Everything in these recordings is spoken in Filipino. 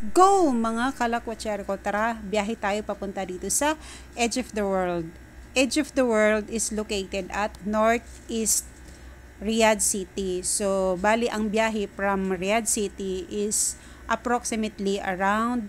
go mga kalakwatsero ko. Tara, biyahe tayo papunta dito sa Edge of the World. Edge of the World is located at Northeast Riyadh City. So, bali ang biyahe from Riyadh City is approximately around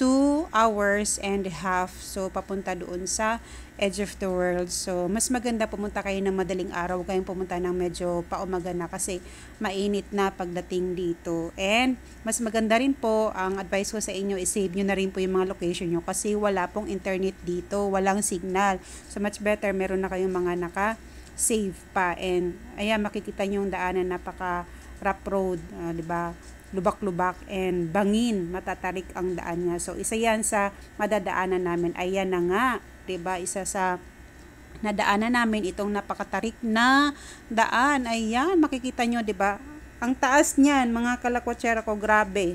2 hours and a half. So, papunta doon sa Edge of the World. So, mas maganda pumunta kayo ng madaling araw kayong pumunta ng medyo paumaga na kasi mainit na pagdating dito. And, mas maganda rin po, ang advice ko sa inyo, i-save nyo na rin po yung mga location nyo kasi wala pong internet dito, walang signal. So, much better, meron na kayong mga naka-save pa. And, ayan, makikita nyo yung daanan, napaka rough road, diba? Lubak-lubak and bangin, matatarik ang daan niya. So, isa yan sa madadaanan namin. Ayan na nga, diba? Isa sa nadaanan namin itong napakatarik na daan. Ayan, makikita nyo, diba? Ang taas niyan, mga kalakwatsera ko, grabe.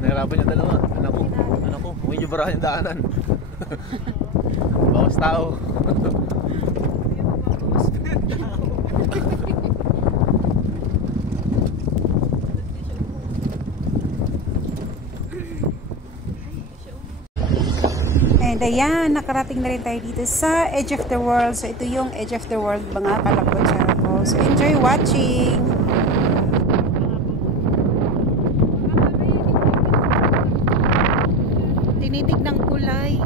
Nahirapan yung dalawa. Anak ko, medyo barahan yung daanan. Bawas tao. And ayan, nakarating na rin tayo dito sa Edge of the World. So, ito yung Edge of the World, mga kalakwatsero ko. So, enjoy watching! Tinitig ng kulay.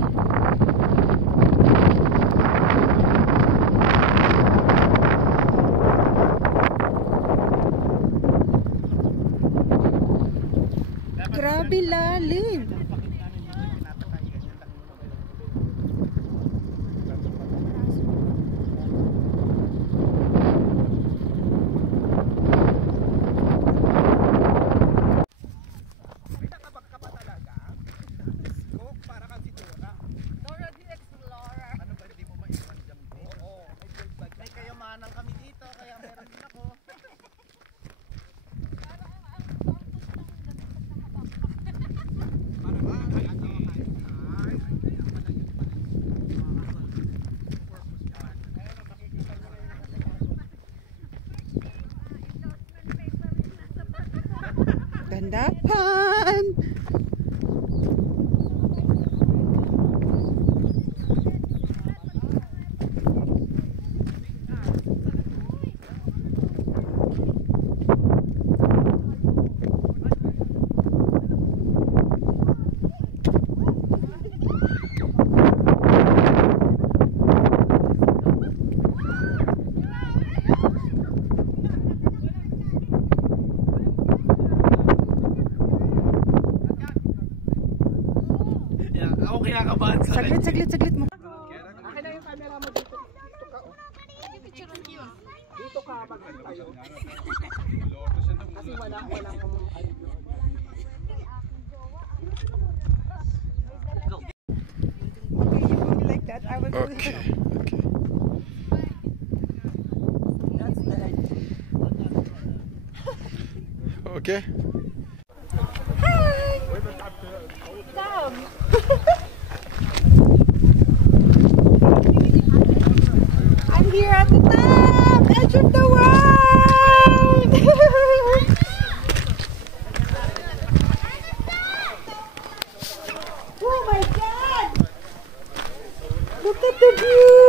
Grabe lalim. Gandapan! Saglit mo. Akin na yung camera mo dito. Dito ka. Dito ka maganda tayo. Kasi wala akong Okay, you will be like that. I will do it. That's the edge. Okay. Hi! Come! I'm here at the top! Edge of the world! the view!